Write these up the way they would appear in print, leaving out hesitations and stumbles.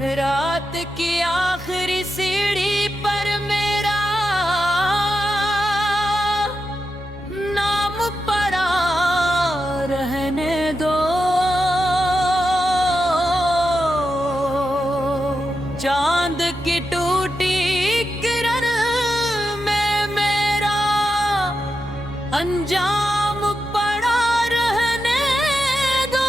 रात की आखिरी सीढ़ी पर मेरा नाम पड़ा, रहने दो। चांद की टूटी किरण में मेरा अंजाम पड़ा, रहने दो।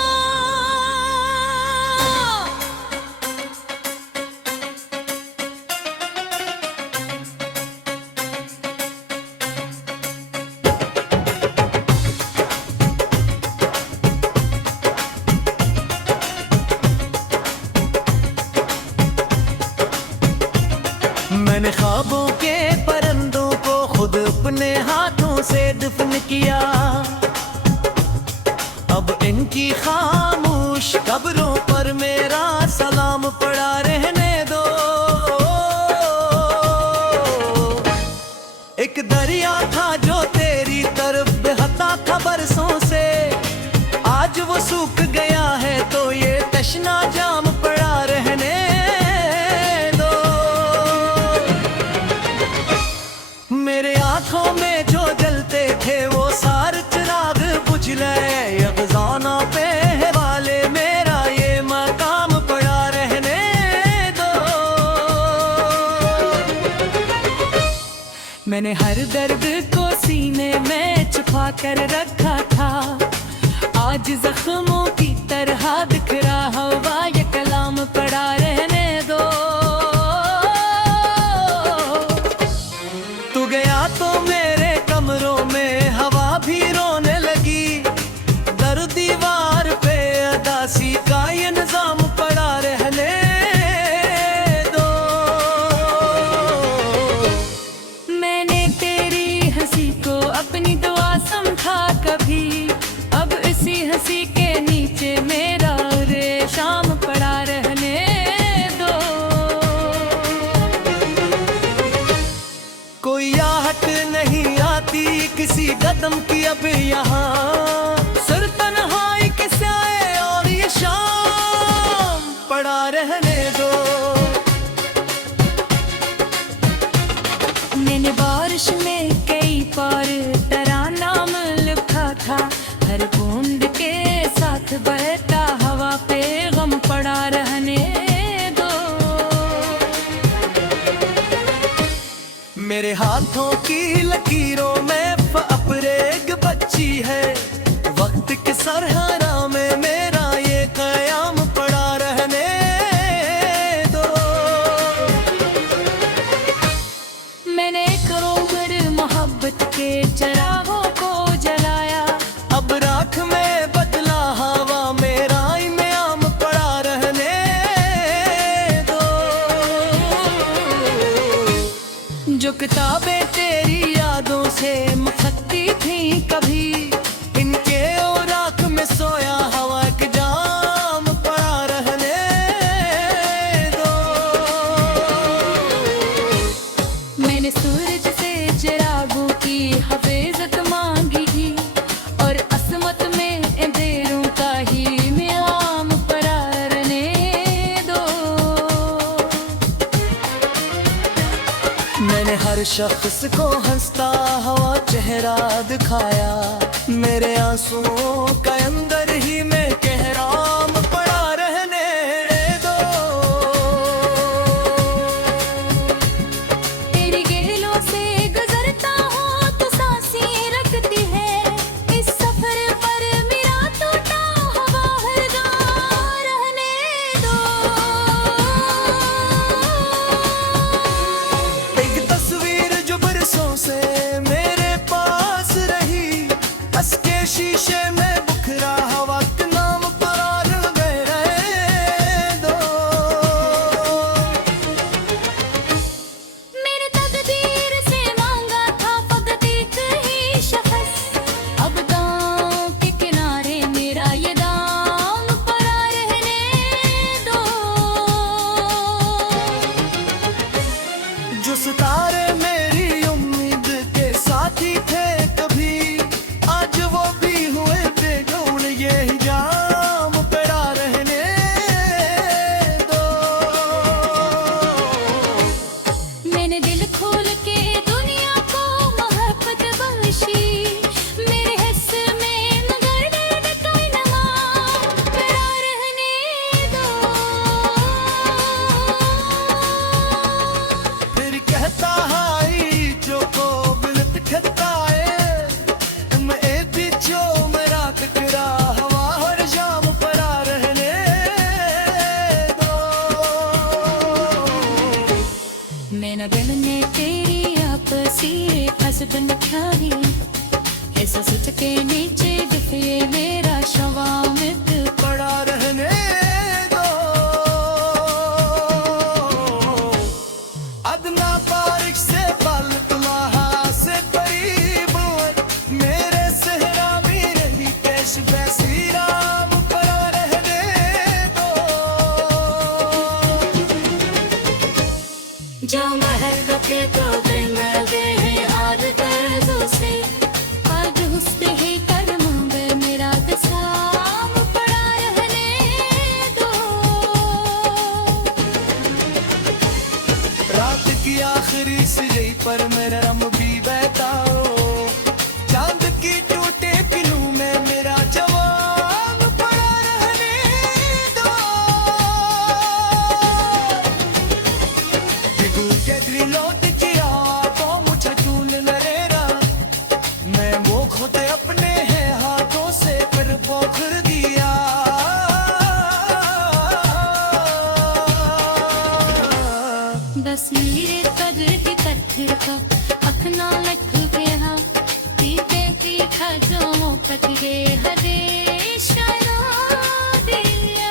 मैंने ख्वाबों के परिंदों को खुद अपने हाथों से दफन किया। अब इनकी खामोश कब्रों पर मेरा सलाम पड़ा, रहने दो। एक दरिया था जो तेरी तरफ बहता था बरसों से, आज वो सूख गया है तो ये तशना जाम पड़ा, रहने दो। मेरे आंखों में जो जलते थे वो सारे चिराग बुझ गए, यक़ज़ाना पे है वाले मेरा ये मकाम पड़ा, रहने दो। मैंने हर दर्द को सीने में छुपा कर रखा था, आज जख्मों की तरह बिखरा हुआ ये कलाम पड़ा, रहने दो। तू गया तो मेरे कमरों में हवा भी रोने लगी, दर दीवार पे अदासी का ये निजाम पड़ा, रहने दो। मैंने तेरी हंसी को अपनी दुआ समझा कभी, अब इसी हंसी के नीचे मेरा रेशम पड़ा, रहने दो। कोई आहट नहीं आती किसी कदम की अब यहाँ, सर तन्हाई के साए और ये शाम पड़ा, रहने दो। मैंने बारिश में कई बार तेरा नाम लिखा था, हर बूंद के साथ बहता हवा पे गम पड़ा, रहने दो। मेरे हाथों की लकीरों में फरेग बच्ची है, वक्त के सरहरा में मेरा ये कयाम पड़ा, रहने दो। मैंने करोड़ मोहब्बत के चरागों को जलाया, अब राख में बदला हवा मेरा इनाम पड़ा, रहने दो। जो किताबें तेरी यादों से मखती थी कभी, इनके और राख में सोया हवा के जाम पड़ा, रहने दो। मैंने सूरज से चिरागों की हफाजत मांगी थी, और असमत में अंधेरों का ही मियाम पड़ा, रहने दो। मैंने हर शख्स को हंसता हुआ चेहरा दिखाया, मेरे आंसुओं का अंदर ही में कहराम पड़ा, रहने दो। तेरी गहलों से गुजरता हूँ तो सांसें रखती है, इस सफर पर मेरा टूटा हुआ हरगाह, रहने दो। एक तस्वीर जो बरसों से मेरे पास रही, हंस के शीशे में बुखरा जो महक के तो दिन लगे हैं हार दर्दों से आज हुस्न ही कर्मों में मेरा दसाम पड़ा रहने दो रात की आखिरी सजई पर मेरा रम भी बहता हो चांद की टूटे किलू में मेरा जवाब पड़ा रहने दो दिगू के ग्रिलोट किया तो मुझे चूल नरेरा मैं वो खुद अपने हैं हाथों से फिर पोखर दिया दस मेरे कद ही कत्थर का अखना लख गया पीते की खजों पकड़े हदे शरा दिया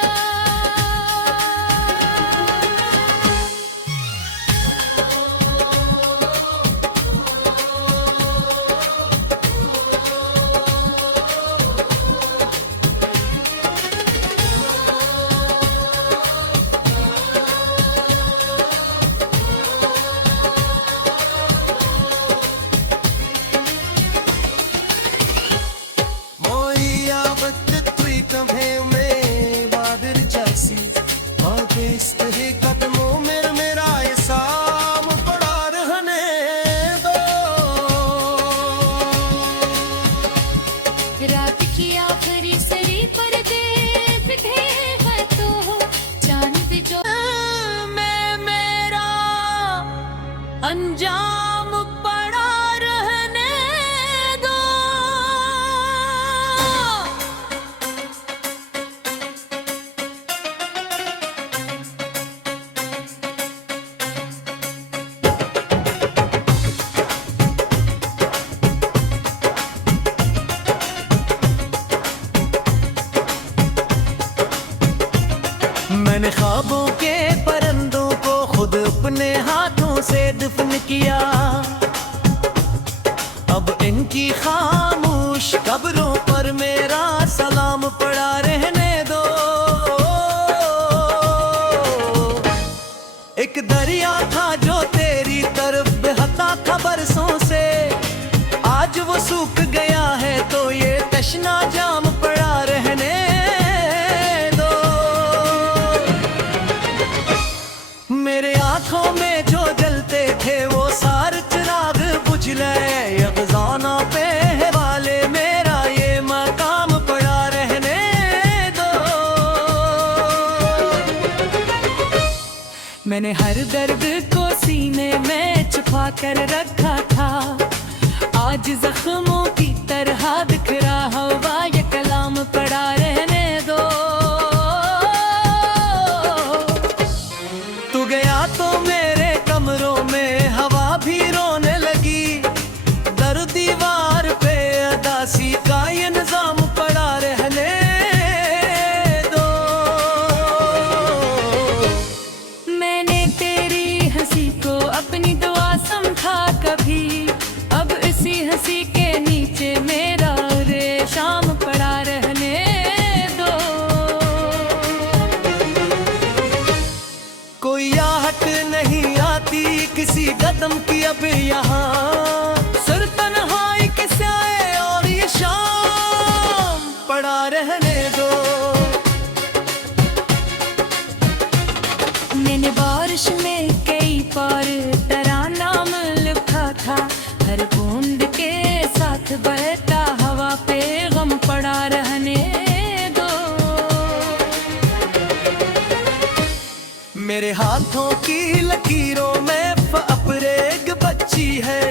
कदमों में मेरा एहसाम पड़ा रहने दो रात की आखिरी सरी पर देख है तो चांद जो मैं मेरा अंजाम पड़ा रहने दो मैंने ख्वाबों के परिंदों को खुद अपने हाथों से दफन किया अब इनकी खामोश कब्रों पर मेरा सलाम पड़ा रहने दो एक दरिया था जो तेरी तरफ बहता था बरसों से आज वो सूख गया है तो ये तशना जाम पड़ा रहने मेरे आंखों में जो जलते थे वो सारे चिराग बुझ गए यकजाना पे है वाले मेरा ये मकाम पड़ा रहने दो मैंने हर दर्द को सीने में छुपा कर रखा था आज जख्मों की तरह दिख रहा हुआ ये कलाम पड़ा रहने दो तू गया तो मेरे कमरों में हवा भी रोने लगी दर दीवार पे अदासी का ये निजाम पड़ा रहने दो मैंने तेरी हंसी को अपनी दुआ समझा कभी अब इसी हंसी के नीचे मेरा रेशम पड़ा रहने दो कोई आहट नहीं आती किसी कदम की अब यहाँ सर तन्हाई के साए और ये शाम पड़ा रहने दो मैंने बारिश में कई बार तेरा नाम लिखा था हर बूंद के साथ बहता हवा पे गम पड़ा रहने दो मेरे हाथों की लकीरों में फरेग बच्ची है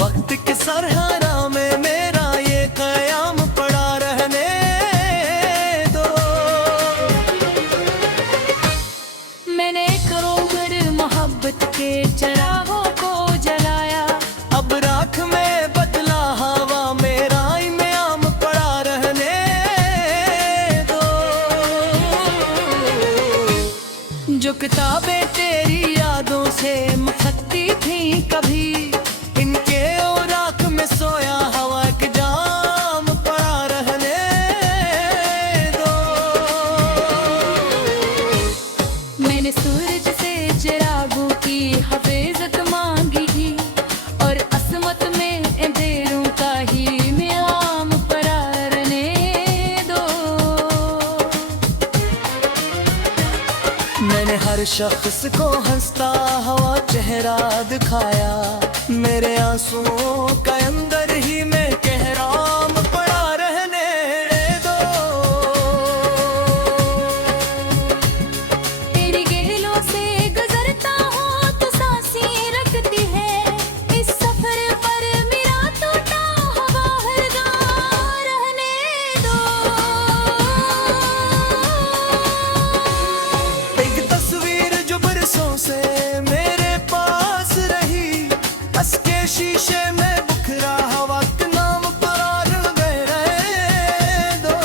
वक्त के सरहरा में मेरा ये कयाम पड़ा रहने दो मैंने करोड़ मोहब्बत के चरागों को जलाया अब राख में बदला हवा मेरा इनाम पड़ा रहने दो जो किताबें तेरी यादों से मखती थी कभी इनके और राख में सोया हवा के जाम पड़ा रहने दो मैंने सूरज से चिरागों की हवे मैंने हर शख्स को हंसता हुआ चेहरा दिखाया, मेरे आंसुओं का अंदर ही मैं कह राम पड़ा रहने दो। तेरी गहलों से गुजरता हूँ तो सांसें रखती है, इस सफर पर मेरा टूटा हुआ हरदम रहने दो। एक तस्वीर जो बरसों से मेरे पास रही, हंस के शीशे में बुखरा हवा के नाम करार गए दो।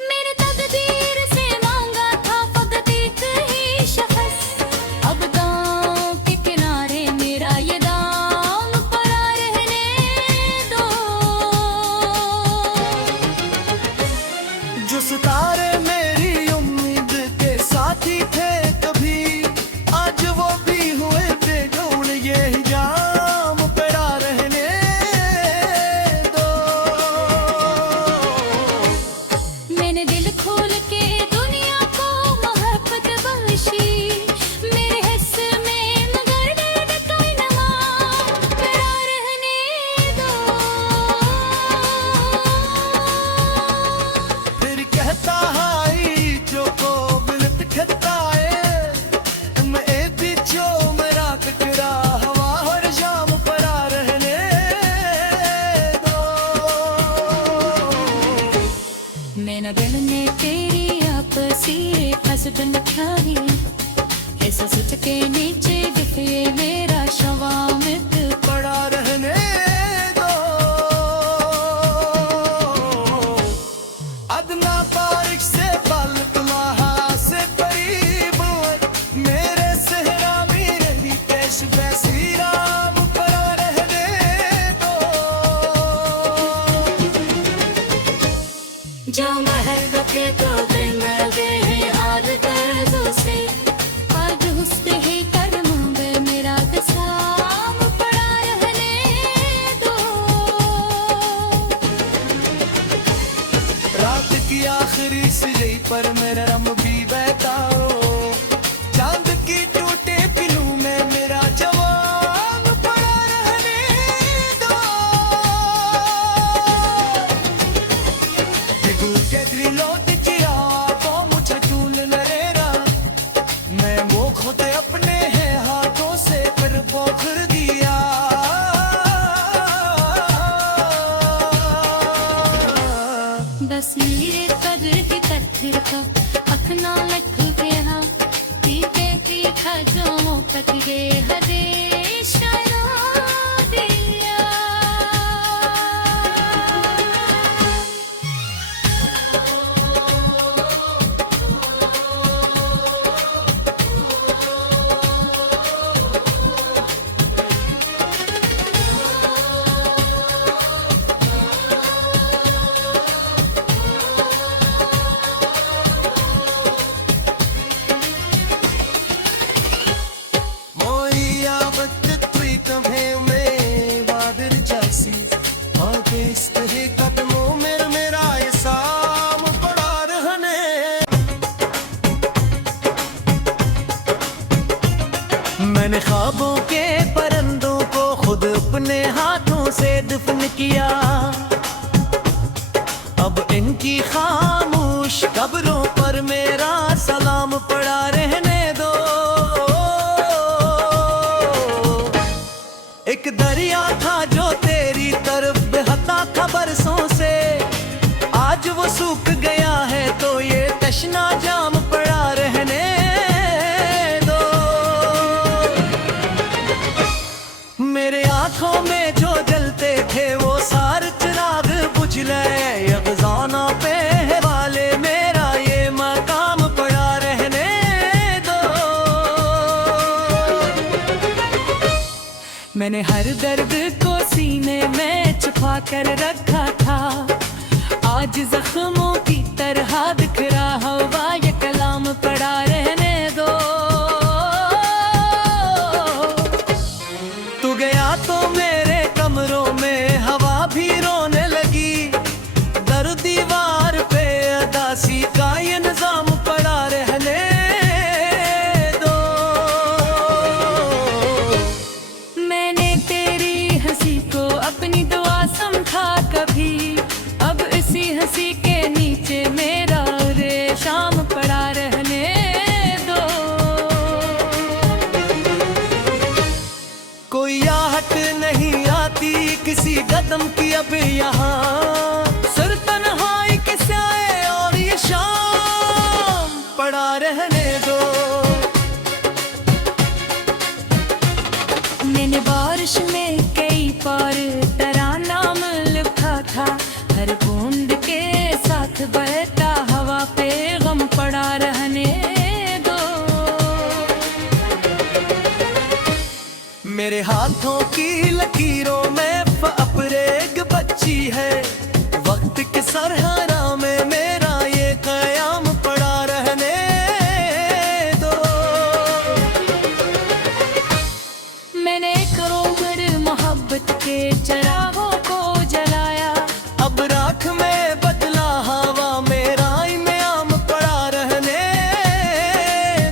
मेरे तकदीर से मांगा था फकत एक ही शख्स, अब गाँव के किनारे मेरा ये दाम पड़ा रहने दो। जो सितारे मेरी उम्मीद के साथी थे कभी, आज वो भी हुए बेगौर, ये हिजाम पड़ा रहने दो। मैंने दिल खोल के दुनिया को मोहब्बत बख्शी, मेरे हिस्से में मगर दर्द कोई नमा पड़ा रहने दो। फिर कहता हाई जो को बिलत कहता है, मैं ए बिचो मेरा कटरा हवा हर शाम पड़ा रहने दो। मैंने दिल ने तेरी आपसी हसद निखारी, ऐसा सोच के नीचे दिखे मेरा शवामित पड़ा रहने दो। अदना बारिश से बल तुलाहा से करीब, मेरे सहरा भी रही पेश बैसी राम पड़ा रहने दो। जो महल के तो दिन गए हैं आज दर्दों से, आज हुस्न ही कदमों में मेरा विसाम पड़ा रहने दो। रात की आखिरी सिजई पर मेरा रम भी बहता हो, चांद की टूटे पिलू में मेरा जवाब पड़ा रहने दो। दिगू के दिलों दिचिया तो मुझे चूल नरेरा, मैं वो खुद अपने हैं हाथों से फिर पोखर दिया। बस मेरे कदर के कत्थर का अखना लख गया, पीते की खजों तक गे हदे शरा दिया। मोइया वक्त तुई कभे में बादल जासी, आगे इस तरह कदमों में मेरा ये साम पड़ा रहने। मैंने ख्वाबों के परिंदों को खुद अपने हाथों से दफन किया, अब इनकी खामोश कब्रों पर मेरा सलाम पड़ा रहने दो। एक दरिया था जो तेरी तरफ बहता था बरसों से, आज वो सूख गया है तो ये तशना जाम पड़ा रहने दो। मेरे आंखों में जो जलते थे वो सारे चिराग बुझ गए, अफसाना पे वाले मेरा ये मकाम पड़ा रहने दो। मैंने हर दर्द को सीने में छुपा कर रखा था, आज जख्मों की तरह बिखरा हुआ ये कलाम पड़ा रहने दो। तू गया तो मेरे कमरों में हवा भी रोने लगी, दर दीवार पे अदासी का अब यहाँ सर तन्हाई के साए और ये शाम पड़ा रहने दो। मैंने बारिश में कई बार तेरा नाम लिखा था, हर बूंद के साथ बहता हवा पे गम पड़ा रहने दो। मेरे हाथों की लकीरों में अपरेग बच्ची है, वक्त के सरहरा में मेरा ये कयाम पड़ा रहने दो। मैंने करोड़ मोहब्बत के चिरागों को जलाया, अब राख में बदला हवा मेरा इमाम पड़ा रहने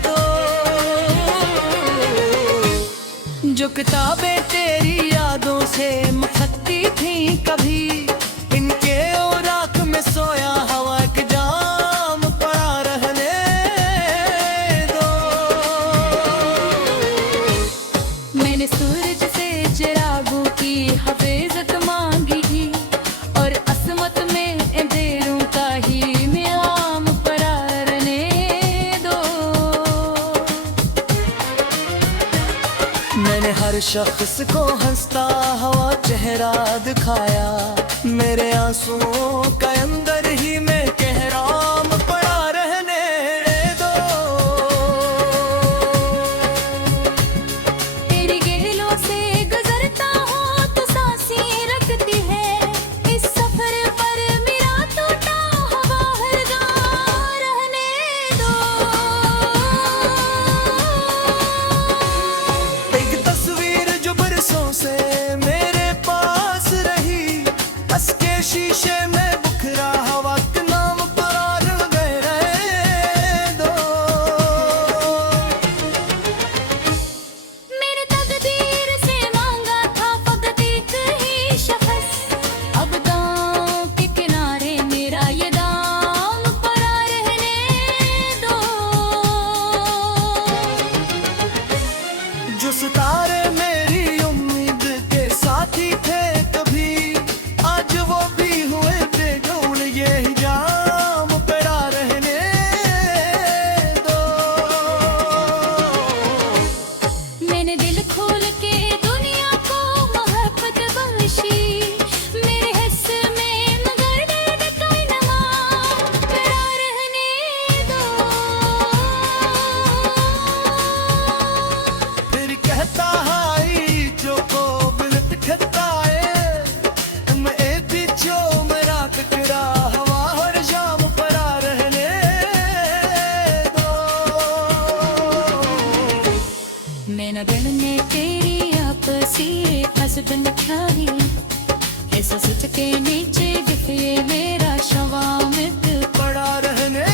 दो। जो किताबें तेरी यादों से मखती थी कभी, इनके और राख में सोया हवा के जाम पड़ा रहने दो। मैंने सूरज से चिरागों की हफाजत मांगी थी, और असमत में अंधेरों का ही मियाम पड़ा रहने दो। मैंने हर शख्स को हंसता हुआ चेहरा दिखाया, मेरे आंसुओं का अंदर ही में कहराम पड़ा रहने दो। तेरी गहलों से गुजरता हूँ तो सांसें रखती है, इस सफर पर मेरा टूटा हवा हरगा रहने दो। एक तस्वीर जो बरसों से मेरे पास रही, हंस के शीशे में बुखरा हवा के नाम परार गए रहे दो। मेरे तकदीर से मांगा था फकत एक ही शख्स, अब दांव के किनारे मेरा ये दाम पड़ा रहने दो। जो सितारे मेरी उम्मीद के साथी थे कभी, आज वो भी हुए बेगुन ये हिजाम पड़ा रहने दो। मैंने दिल खोल के दुनिया को मोहब्बत बख्शी, मेरे हिस्से में मगर दर्द का इनाम पड़ा रहने दो। फिर कहता हाई जो को बिलत खता है, मैं एक भी जो मेरा कचरा हवा हर शाम पड़ा रहने दो। मैंने दिल में तेरी आपसी हसद लिखाई, ऐसा सोच के नीचे दिखे मेरा शवामित पड़ा रहने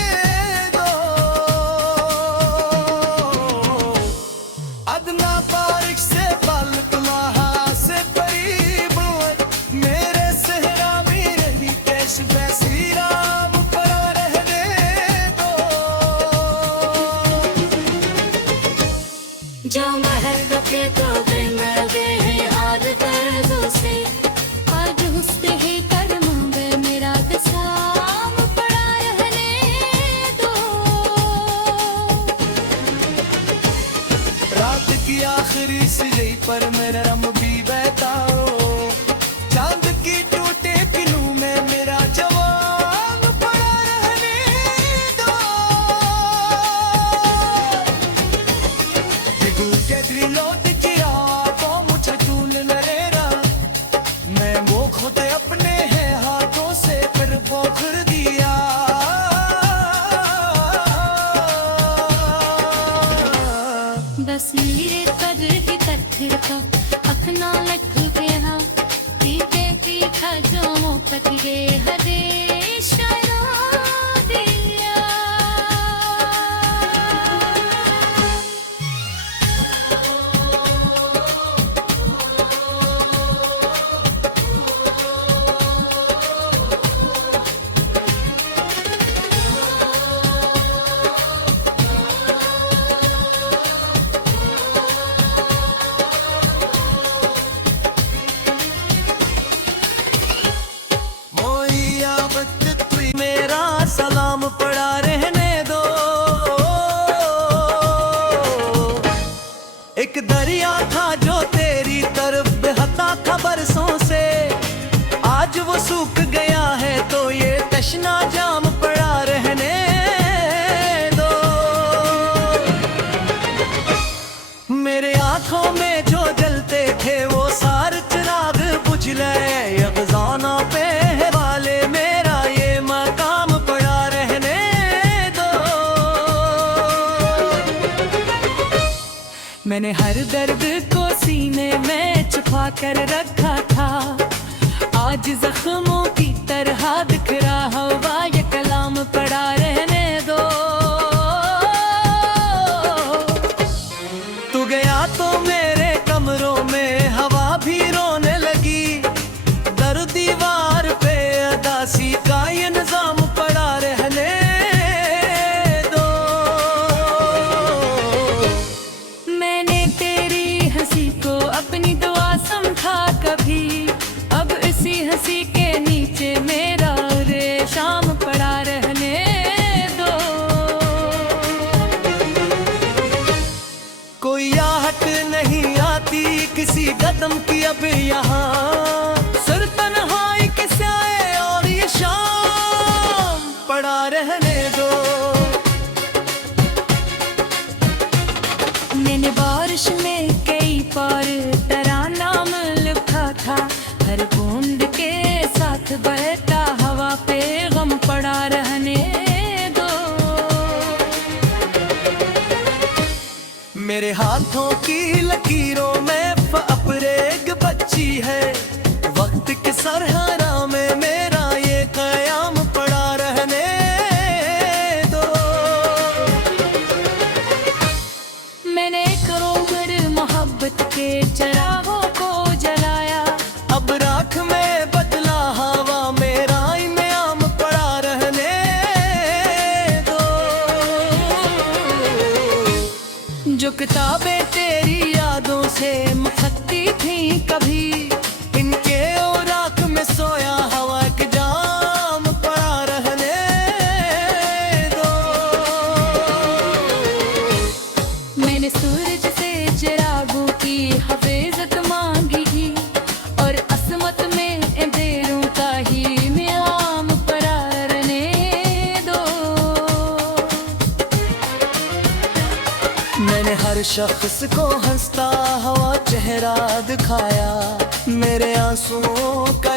दो। अदना बारिश से बाल तुम्हारा से करीब, मेरे सहरा में रही कैश बैसी राम पड़ा रहने दो। जो महल के तो दिन गए हैं आज दर्दों से, आज हुस्न ही कर्मों में मेरा विसाम पड़ा रहने दो। रात की आखिरी सिजई पर मेरा रम भी बहता हो, चांद की टूटे पिलू में मेरा जवान पड़ा रहने दो। दिगू के दिलों दी चिरा को मुझे चूल नरेरा, मैं वो खुद अपने हैं हाथों से फिर पोखर दिया। बस मेरे कर ही तथ्य का अखना लग गया, पीते पीठा जो मोहब्बत गे हरे शायरा दिया। मैंने हर दर्द को सीने में छुपा कर रखा था, आज जख्मों की तरह दिख रहा हुआ ये कलाम पड़ा रहने दो। तू गया तो मेरे कमरों में हवा भी रोने लगी, दर दीवार पे अदासी का ये निजाम पड़ा रहने दो। मैंने तेरी हंसी को अपनी दुआ समझा कभी, अब इसी हंसी के नीचे मेरा रेशम पड़ा रहने दो। कोई आहट नहीं आती किसी कदम की अब यहाँ, सिर तन्हाई के साए और ये शाम पड़ा रहने दो। मैंने बारिश में कई बार तेरा नाम लिखा था, हर बूंद के साथ बहता हवा पे गम पड़ा रहने दो। मेरे हाथों की लकीरों में फरेग बच्ची है, वक्त के सरहरा में मेरा ये कयाम पड़ा रहने दो। मैंने करोड़ मोहब्बत के चरागों को जलाया, अब राख में बदला हवा मेरा इनाम पड़ा रहने दो। जो किताबें तेरी यादों से मुखत्ती थी कभी, इनके औराक में सोया हवा के जाम पड़ा रहने दो। मैंने सूरज से चिरागों की हफाजत मांगी थी, और असमत में अंधेरों का ही नियाम पड़ा रहने दो। मैंने हर शख्स को हंसता हुआ चेहरा दिखाया, मेरे आंसुओं का